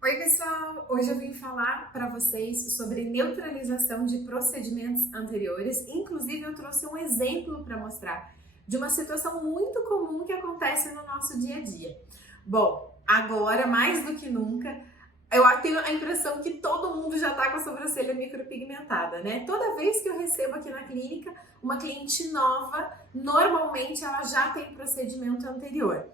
Oi, pessoal! Hoje eu vim falar para vocês sobre neutralização de procedimentos anteriores. Inclusive, eu trouxe um exemplo para mostrar de uma situação muito comum que acontece no nosso dia a dia. Bom, agora, mais do que nunca, eu tenho a impressão que todo mundo já está com a sobrancelha micropigmentada, né? Toda vez que eu recebo aqui na clínica uma cliente nova, normalmente ela já tem procedimento anterior.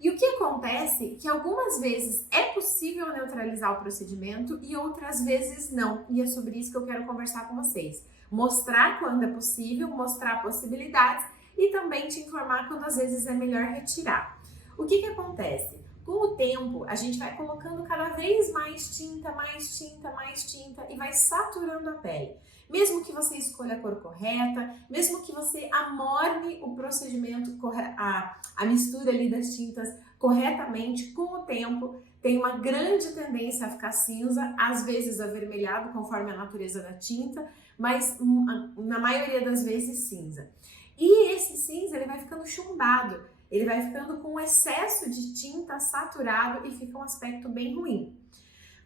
E o que acontece é que algumas vezes é possível neutralizar o procedimento e outras vezes não. E é sobre isso que eu quero conversar com vocês. Mostrar quando é possível, mostrar possibilidades e também te informar quando às vezes é melhor retirar. O que acontece? Com o tempo, a gente vai colocando cada vez mais tinta, mais tinta, mais tinta e vai saturando a pele. Mesmo que você escolha a cor correta, mesmo que você amorne o procedimento, a mistura ali das tintas corretamente, com o tempo, tem uma grande tendência a ficar cinza, às vezes avermelhado, conforme a natureza da tinta, mas na maioria das vezes cinza. E esse cinza ele vai ficando chumbado, ele vai ficando com excesso de tinta saturado e fica um aspecto bem ruim.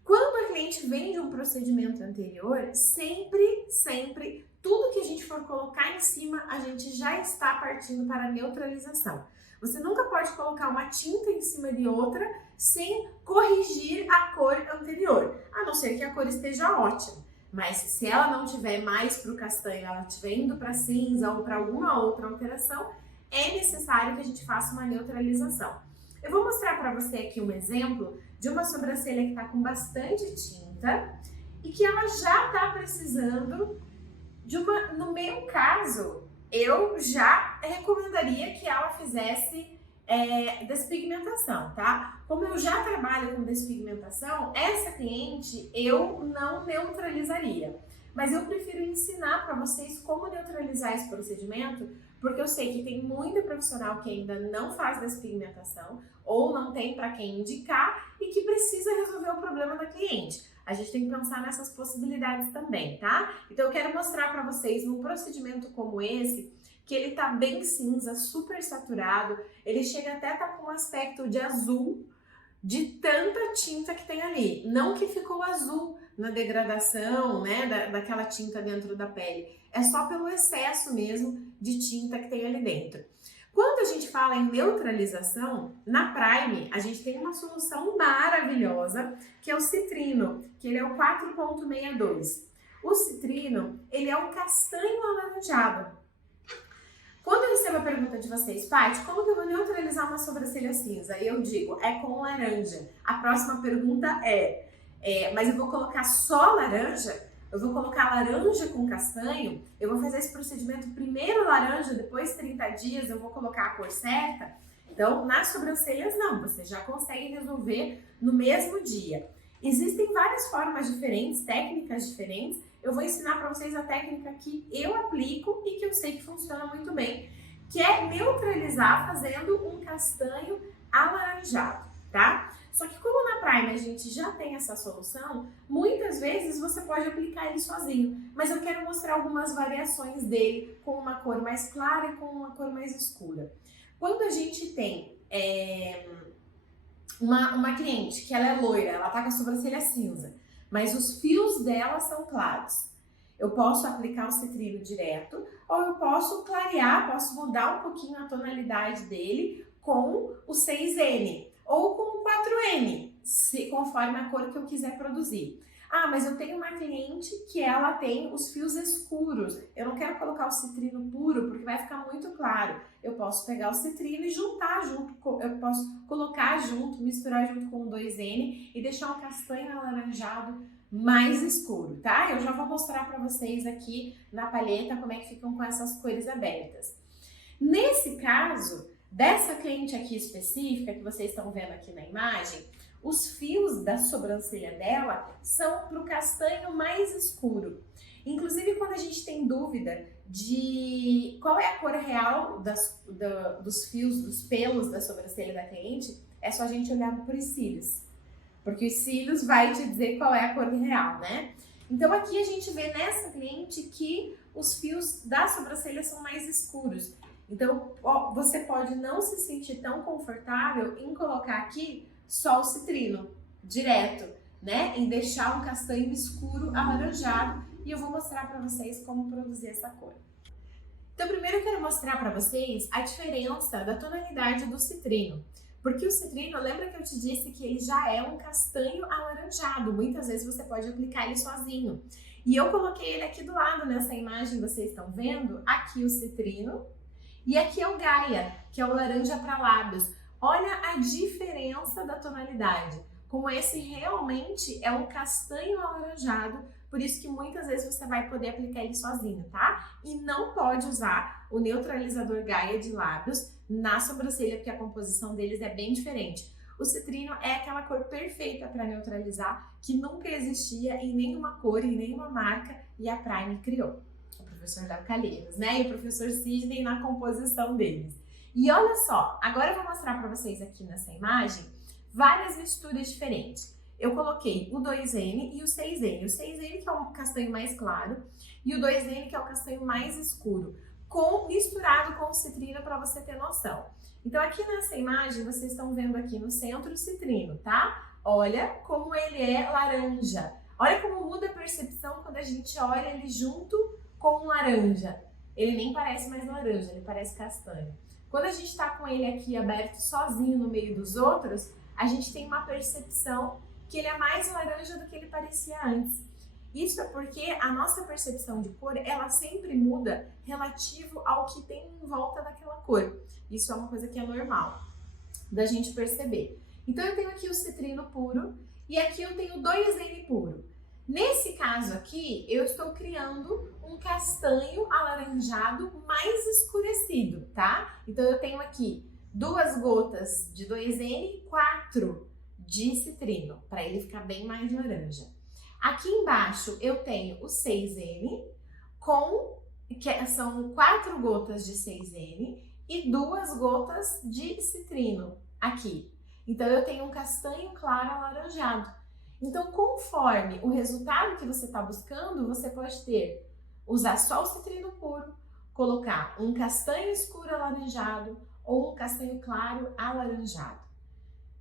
Quando a cliente vem de um procedimento anterior, sempre, tudo que a gente for colocar em cima, a gente já está partindo para a neutralização. Você nunca pode colocar uma tinta em cima de outra sem corrigir a cor anterior, a não ser que a cor esteja ótima. Mas se ela não tiver mais para o castanho, ela estiver indo para cinza ou para alguma outra alteração, é necessário que a gente faça uma neutralização. Eu vou mostrar para você aqui um exemplo de uma sobrancelha que está com bastante tinta e que ela já está precisando de uma... No meu caso, eu já recomendaria que ela fizesse despigmentação, tá? Como eu já trabalho com despigmentação, essa cliente eu não neutralizaria. Mas eu prefiro ensinar para vocês como neutralizar esse procedimento, porque eu sei que tem muita profissional que ainda não faz despigmentação ou não tem para quem indicar e que precisa resolver o problema da cliente. A gente tem que pensar nessas possibilidades também, tá? Então eu quero mostrar para vocês num procedimento como esse, que ele tá bem cinza, super saturado, ele chega até a estar com um aspecto de azul, de tanta tinta que tem ali. Não que ficou azul na degradação, né, daquela tinta dentro da pele. É só pelo excesso mesmo de tinta que tem ali dentro. Quando a gente fala em neutralização, na Prime a gente tem uma solução maravilhosa, que é o citrino, que ele é o 4.62. O citrino, ele é um castanho alaranjado. Quando eu recebo a pergunta de vocês, Paty, como que eu vou neutralizar uma sobrancelha cinza? Eu digo, é com laranja. A próxima pergunta mas eu vou colocar só laranja? Eu vou colocar laranja com castanho? Eu vou fazer esse procedimento primeiro laranja, depois 30 dias eu vou colocar a cor certa? Então, nas sobrancelhas não, você já consegue resolver no mesmo dia. Existem várias formas diferentes, técnicas diferentes. Eu vou ensinar para vocês a técnica que eu aplico e que eu sei que funciona muito bem, que é neutralizar fazendo um castanho alaranjado, tá? Só que como na Prime a gente já tem essa solução, muitas vezes você pode aplicar ele sozinho, mas eu quero mostrar algumas variações dele com uma cor mais clara e com uma cor mais escura. Quando a gente tem uma cliente que ela é loira, ela tá com a sobrancelha cinza, mas os fios dela são claros. Eu posso aplicar o citrino direto ou eu posso clarear, posso mudar um pouquinho a tonalidade dele com o 6N ou com o 4N, conforme a cor que eu quiser produzir. Ah, mas eu tenho uma cliente que ela tem os fios escuros. Eu não quero colocar o citrino puro porque vai ficar muito claro. Eu posso pegar o citrino e juntar junto, eu posso colocar junto, misturar junto com o 2N e deixar um castanho alaranjado mais escuro, tá? Eu já vou mostrar para vocês aqui na palheta como é que ficam com essas cores abertas. Nesse caso, dessa cliente aqui específica que vocês estão vendo aqui na imagem, os fios da sobrancelha dela são para o castanho mais escuro. Inclusive, quando a gente tem dúvida de qual é a cor real dos fios, dos pelos da sobrancelha da cliente, é só a gente olhar para os cílios. Porque os cílios vai te dizer qual é a cor real, né? Então aqui a gente vê nessa cliente que os fios da sobrancelha são mais escuros. Então você pode não se sentir tão confortável em colocar aqui só o citrino, direto. né, em deixar um castanho escuro alaranjado, e eu vou mostrar para vocês como produzir essa cor. Então, primeiro eu quero mostrar para vocês a diferença da tonalidade do citrino. Porque o citrino, lembra que eu te disse que ele já é um castanho alaranjado, muitas vezes você pode aplicar ele sozinho. E eu coloquei ele aqui do lado, nessa imagem vocês estão vendo, aqui o citrino e aqui é o Gaia, que é o laranja para lábios. Olha a diferença da tonalidade, como esse realmente é um castanho alaranjado, por isso que muitas vezes você vai poder aplicar ele sozinho, tá? E não pode usar o neutralizador Gaia de lábios na sobrancelha, porque a composição deles é bem diferente. O citrino é aquela cor perfeita para neutralizar, que nunca existia em nenhuma cor, em nenhuma marca, e a Prime criou. O professor Léo Calheiros, né? E o professor Sidney na composição deles. E olha só, agora eu vou mostrar para vocês aqui nessa imagem várias misturas diferentes. Eu coloquei o 2N e o 6N. O 6N que é o castanho mais claro e o 2N que é o castanho mais escuro, misturado com o citrino para você ter noção. Então aqui nessa imagem vocês estão vendo aqui no centro o citrino, tá? Olha como ele é laranja. Olha como muda a percepção quando a gente olha ele junto com o laranja. Ele nem parece mais laranja, ele parece castanho. Quando a gente está com ele aqui aberto sozinho no meio dos outros, a gente tem uma percepção que ele é mais laranja do que ele parecia antes. Isso é porque a nossa percepção de cor, ela sempre muda relativo ao que tem em volta daquela cor. Isso é uma coisa que é normal da gente perceber. Então eu tenho aqui o citrino puro e aqui eu tenho o 2N puro. Nesse caso aqui, eu estou criando um castanho alaranjado mais escurecido, tá? Então eu tenho aqui 2 gotas de 2N, 4 de citrino, para ele ficar bem mais laranja. Aqui embaixo eu tenho o 6N, que são 4 gotas de 6N e 2 gotas de citrino aqui. Então eu tenho um castanho claro alaranjado. Então, conforme o resultado que você está buscando, você pode usar só o citrino puro, colocar um castanho escuro alaranjado ou um castanho claro alaranjado.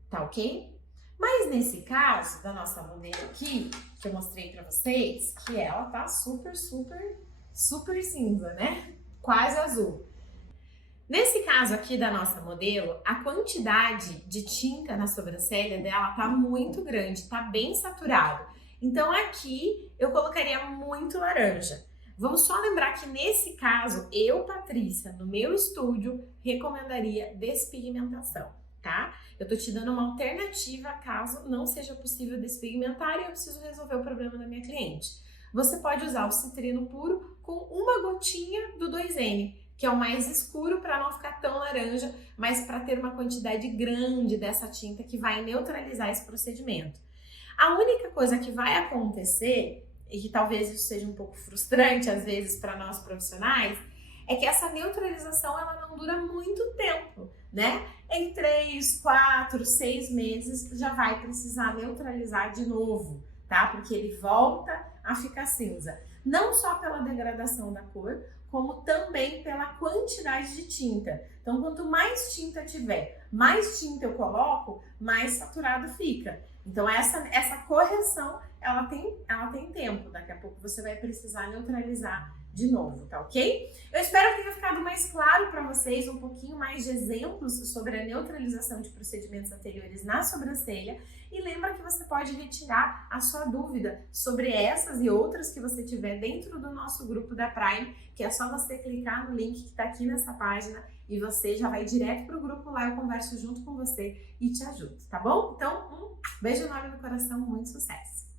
Tá ok? Mas nesse caso, da nossa modelo aqui, que eu mostrei pra vocês, que ela tá super cinza, né? Quase azul. Nesse caso aqui da nossa modelo, a quantidade de tinta na sobrancelha dela tá muito grande, tá bem saturado. Então aqui eu colocaria muito laranja. Vamos só lembrar que nesse caso, eu, Patrícia, no meu estúdio, recomendaria despigmentação, tá? Eu tô te dando uma alternativa caso não seja possível despigmentar e eu preciso resolver o problema da minha cliente. Você pode usar o citrino puro com uma gotinha do 2N, que é o mais escuro para não ficar tão laranja, mas para ter uma quantidade grande dessa tinta que vai neutralizar esse procedimento. A única coisa que vai acontecer, e que talvez isso seja um pouco frustrante às vezes para nós profissionais, é que essa neutralização ela não dura muito tempo, né? Em 3, 4, 6 meses já vai precisar neutralizar de novo, tá? Porque ele volta a ficar cinza. Não só pela degradação da cor, como também pela quantidade de tinta. Então, quanto mais tinta tiver, mais tinta eu coloco, mais saturado fica. Então, essa correção, ela tem tempo. Daqui a pouco você vai precisar neutralizar de novo, tá ok? Eu espero que tenha ficado mais claro para vocês, um pouquinho mais de exemplos sobre a neutralização de procedimentos anteriores na sobrancelha. E lembra que você pode retirar a sua dúvida sobre essas e outras que você tiver dentro do nosso grupo da Prime, que é só você clicar no link que está aqui nessa página e você já vai direto para o grupo lá, eu converso junto com você e te ajudo, tá bom? Então, um beijo enorme no coração, muito sucesso!